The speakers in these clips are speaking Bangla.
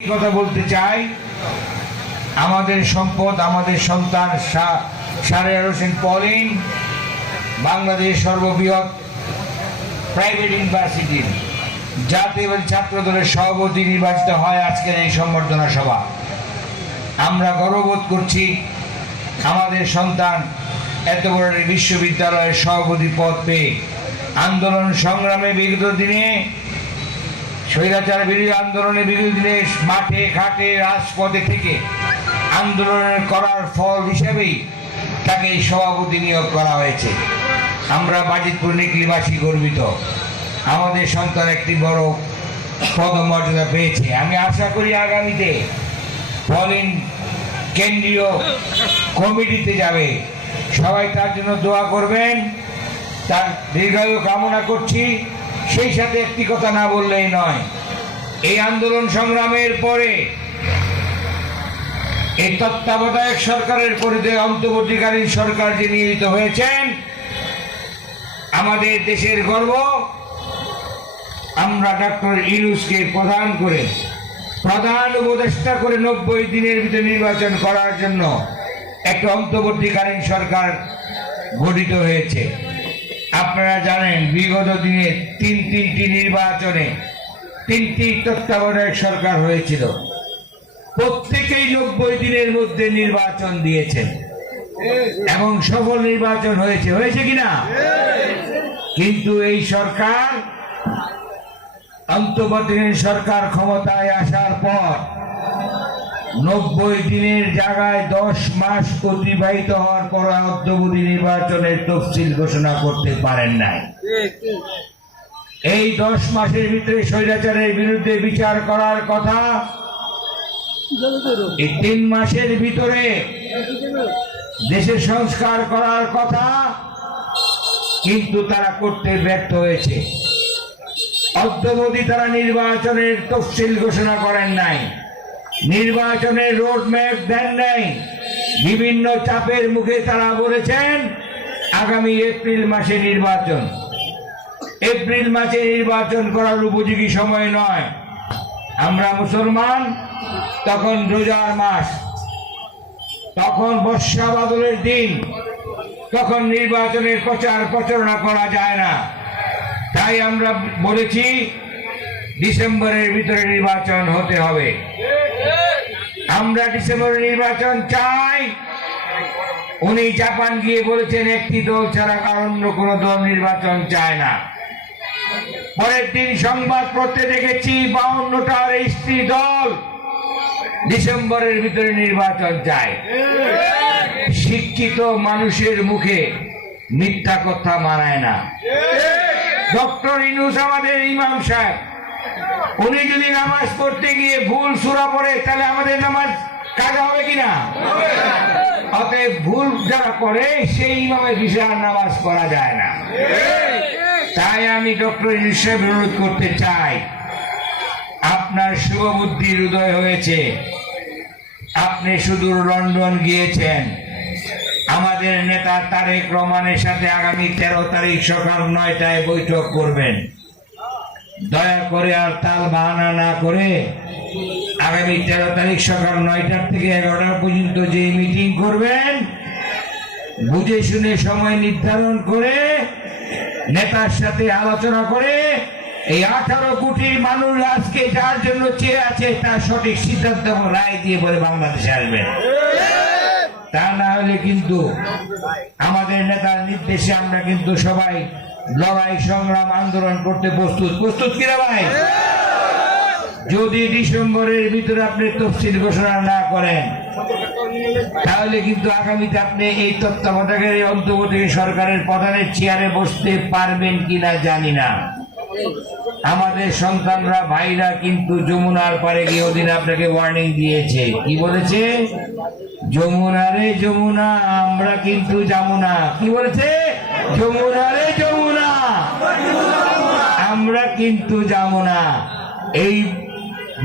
কথা বলতে চাই, আমাদের সম্পদ, আমাদের সন্তান সা- সারেয়ার হোসেন পলিন বাংলাদেশ সর্ববৃহৎ প্রাইভেট ইউনিভার্সিটির জাতীয় এবং ছাত্র দলের সভাপতি নির্বাচিত হয় আজকের এই সম্বর্ধনা সভা। আমরা গর্ববোধ করছি আমাদের সন্তান এত বড় বিশ্ববিদ্যালয়ের সভাপতি পদ পেয়ে আন্দোলন সংগ্রামে বিগত দিনে স্বৈরাচার বিরোধী আন্দোলনের বিরোধী দিনে মাঠে, ঘাটে, রাজপথে থেকে আন্দোলনের করার ফল হিসেবেই তাকে সভাপতি নিয়োগ করা হয়েছে। আমরা বাজিতপুর নিকলিবাসী গর্বিত। আমাদের সন্তান একটি বড় পদমর্যাদা পেয়েছে। আমি আশা করি আগামীতে ফলিন কেন্দ্রীয় কমিটিতে যাবে। সবাই তার জন্য দোয়া করবেন। তার দীর্ঘায়ু কামনা করছি। সেই সাথে একটি কথা না বললেই নয়। এই আন্দোলন সংগ্রামের পরে এই তত্ত্বাবধায়ক সরকারের পরিধে অন্তর্বর্তীকালীন সরকার যে নিয়োজিত হয়েছেন, আমাদের দেশের গর্ব। আমরা ডক্টর ইউনুসকে প্রধান করে, প্রধান উপদেষ্টা করে নব্বই দিনের ভিতরে নির্বাচন করার জন্য একটা অন্তর্বর্তীকালীন সরকার গঠিত হয়েছে। আপনারা জানেন, বিগত দিনে তিন তিনটি নির্বাচনে তিনটি তত্ত্বাবধায়ক সরকার হয়েছিল। প্রত্যেকেই নব্বই দিনের মধ্যে নির্বাচন দিয়েছেন এবং সফল নির্বাচন হয়েছে। হয়েছে কিনা কিন্তু এই সরকার অন্তর্বর্তীকালীন সরকার ক্ষমতায় আসার পর নব্বই দিনের জায়গায় দশ মাস অতিবাহিত হওয়ার পর অদ্যবধি নির্বাচনের তফসিল ঘোষণা করতে পারেন নাই। এই দশ মাসের ভিতরে স্বৈরাচারের বিরুদ্ধে বিচার করার কথা এই তিন মাসের ভিতরে দেশের সংস্কার করার কথা কিন্তু তারা করতে ব্যর্থ হয়েছে। অদ্যবধি তারা নির্বাচনের তফসিল ঘোষণা করেন নাই। নির্বাচনের রোড ম্যাপ দেন নাই। বিভিন্ন চাপের মুখে তারা বলেছেন, আগামী এপ্রিল মাসে নির্বাচন। এপ্রিল মাসে নির্বাচন করার উপযোগী সময় নয়। আমরা মুসলমান, তখন রোজার মাস। তখন বর্ষা বাদলের দিন। তখন নির্বাচনের প্রচার প্রচারণা করা যায় না। তাই আমরা বলেছি ডিসেম্বরের ভিতরে নির্বাচন হতে হবে। আমরা ডিসেম্বরে নির্বাচন চাই। উনি জাপান গিয়ে বলেছেন, একটি দল ছাড়া অন্য কোনো দল নির্বাচন চায় না। পরের দিন সংবাদ পড়তে দেখেছি বাউন্নটার স্ত্রী দল ডিসেম্বরের ভিতরে নির্বাচন চায়। শিক্ষিত মানুষের মুখে মিথ্যা কথা মানায় না। ডক্টর ইনুস আমাদের ইমাম সাহেব উনি যদি নামাজ পড়তে গিয়ে ভুল সুরা পড়ে, তাহলে আমাদের নামাজ কাজা হবে কিনা? অতএব ভুল যারা করে সেই ইমামের আর নামাজ পড়া যায় না। তাই আমি ডক্টর ইনুস অনুরোধ করতে চাই, আপনার শুভবুদ্ধির উদয় হয়েছে। আপনি শুধু লন্ডন গিয়েছেন। আমাদের নেতা তারেক রহমানের সাথে আগামী তেরো তারিখ সকাল নয়টায় বৈঠক করবেন। দয়া করে আর তাল বাহানা না করে আগামী তেরো তারিখ সকাল নয়টার থেকে এগারোটা পর্যন্ত যে মিটিং করবেন, বুঝে শুনে সময় নির্ধারণ করে নেতার সাথে আলোচনা করে এই আঠারো কোটি মানুষ আজকে যার জন্য চেয়ে আছে তার সঠিক সিদ্ধান্ত রায় দিয়ে বলে বাংলাদেশে আসবেন তা না হলে কিন্তু আমাদের নেতার নির্দেশে আমরা কিন্তু সবাই লড়াই, সংগ্রাম, আন্দোলন করতে প্রস্তুত। প্রস্তুত কিনা ভাই যদি ডিসেম্বরের ভিতরে আপনি তফসিল ঘোষণা না করেন, তাহলে কিন্তু আগামীতে আপনি এই তত্ত্বাবধায়কের অন্তর্বর্তী সরকারের প্রধানের চেয়ারে বসতে পারবেন কিনা জানি না। আমাদের সন্তানরা, ভাইরা কিন্তু যমুনার পারে গিয়ে ওদিন আপনাকে ওয়ার্নিং দিয়েছে। কি বলেছে? যমুনা রে যমুনা, আমরা কিন্তু যাব না। কি বলেছে? যমুনা রে যমুনা। আমরা কিন্তু যাব না। এই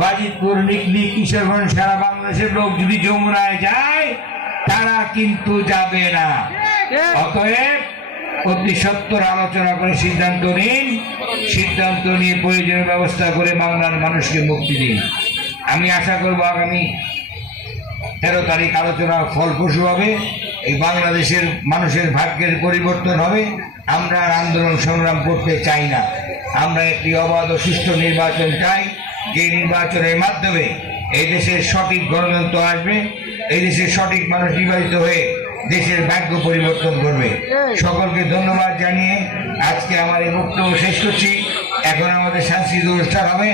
বাজিতপুর নিকলি কিশোরগঞ্জ সারা বাংলাদেশের লোক যদি যমুনায় যায়, তারা কিন্তু যাবে না। অতএব অতি সত্তর আলোচনা করে সিদ্ধান্ত নিন, সিদ্ধান্ত নিয়ে প্রয়োজনীয় ব্যবস্থা করে বাংলার মানুষকে মুক্তি দিন। আমি আশা করব আগামী তেরো তারিখ আলোচনা ফলপ্রসূ হবে। এই বাংলাদেশের মানুষের ভাগ্যের পরিবর্তন হবে। আমরা আন্দোলন সংগ্রাম করতে চাই না। আমরা একটি অবাধ ও সুষ্ঠু নির্বাচন চাই। যে নির্বাচনের মাধ্যমে এই দেশের সঠিক গণতন্ত্র আসবে, এই দেশের সঠিক মানুষ নির্বাচিত হয়ে দেশের ভাগ্য পরিবর্তন করবে। সকলকে ধন্যবাদ জানিয়ে আজকে আমার এই বক্তব্য শেষ করছি। এখন আমাদের সাংস্কৃতিক অনুষ্ঠান হবে।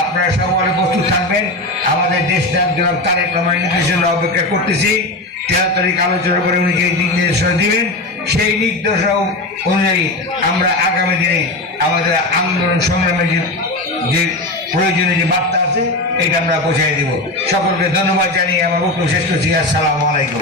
আপনারা সকলে প্রস্তুত থাকবেন। আমাদের দেশ তারেক রহমান নির্দেশনা অপেক্ষা করতেছি। তেরো তারিখ আলোচনা করে উনি যে নির্দেশনা দিবেন, সেই নির্দেশনা অনুযায়ী আমরা আগামী দিনে আমাদের আন্দোলন সংগ্রামের যে যে প্রয়োজনীয় যে বার্তা আছে, এটা আমরা পৌঁছাই দেব। সকলকে ধন্যবাদ জানিয়ে আমার বক্তব্য শেষ করছি। আসসালামু আলাইকুম।